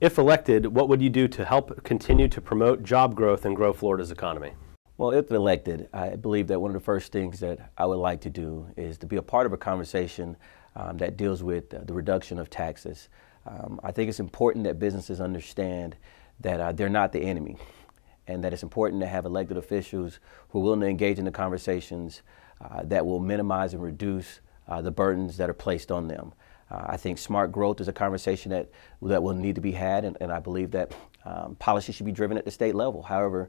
If elected, what would you do to help continue to promote job growth and grow Florida's economy? Well, if elected, I believe that one of the first things that I would like to do is to be a part of a conversation that deals with the reduction of taxes. I think it's important that businesses understand that they're not the enemy, and that it's important to have elected officials who are willing to engage in the conversations that will minimize and reduce the burdens that are placed on them. I think smart growth is a conversation that will need to be had, and I believe that policy should be driven at the state level. However,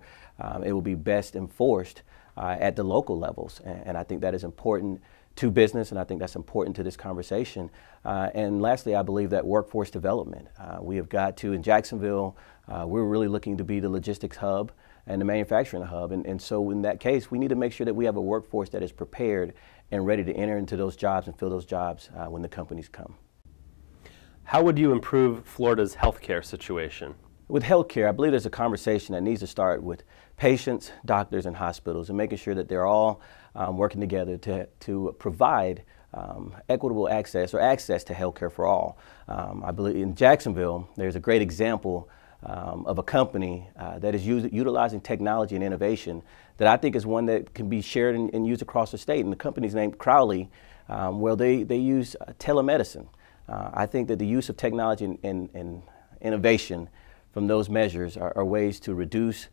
it will be best enforced at the local levels, and I think that is important to business, and I think that's important to this conversation. And lastly, I believe that workforce development. We have got to, in Jacksonville, we're really looking to be the logistics hub and the manufacturing hub, and so in that case, we need to make sure that we have a workforce that is prepared and ready to enter into those jobs and fill those jobs when the companies come. How would you improve Florida's healthcare situation? With healthcare, I believe there's a conversation that needs to start with patients, doctors, and hospitals, and making sure that they're all working together to provide equitable access, or access to healthcare for all. I believe in Jacksonville, there's a great example of a company that is utilizing technology and innovation that I think is one that can be shared and used across the state. And the company's named Crowley. Well, they use telemedicine. I think that the use of technology and innovation from those measures are ways to reduce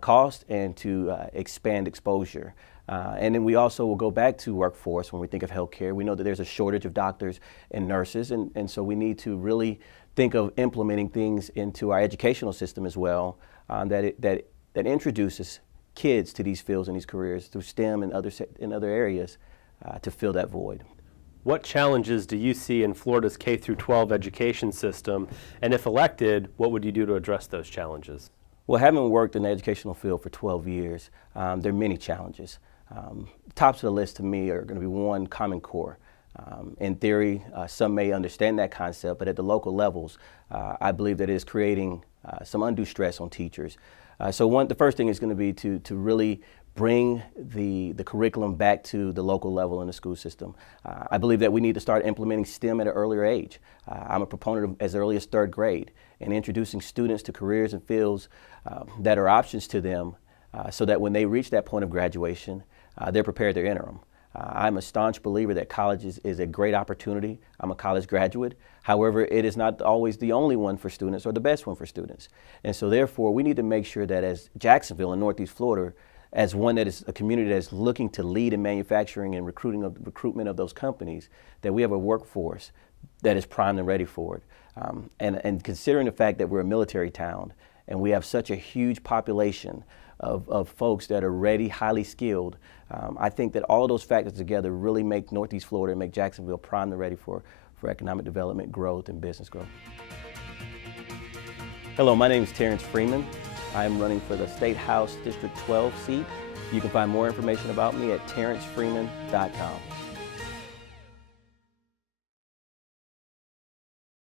cost and to expand exposure. And then we also will go back to workforce when we think of healthcare. We know that there's a shortage of doctors and nurses, and so we need to really think of implementing things into our educational system as well that introduces kids to these fields and these careers through STEM and other areas to fill that void. What challenges do you see in Florida's K-12 education system, and if elected, what would you do to address those challenges? Well, having worked in the educational field for 12 years, there are many challenges. Tops of the list to me are going to be one, Common Core. In theory, some may understand that concept, but at the local levels, I believe that it is creating some undue stress on teachers. So the first thing is going to be to really bring the curriculum back to the local level in the school system. I believe that we need to start implementing STEM at an earlier age. I'm a proponent of as early as 3rd grade, and introducing students to careers and fields that are options to them so that when they reach that point of graduation, they're prepared to enter them. I'm a staunch believer that college is a great opportunity. I'm a college graduate. However, it is not always the only one for students or the best one for students. And so therefore, we need to make sure that as Jacksonville and Northeast Florida, as one that is a community that is looking to lead in manufacturing and recruitment of those companies, that we have a workforce that is primed and ready for it. And considering the fact that we're a military town and we have such a huge population of folks that are ready, highly skilled, I think that all of those factors together really make Northeast Florida and make Jacksonville primed and ready for economic development, growth, and business growth. Hello, my name is Terrance Freeman. I am running for the State House District 12 seat. You can find more information about me at terrancefreeman.com.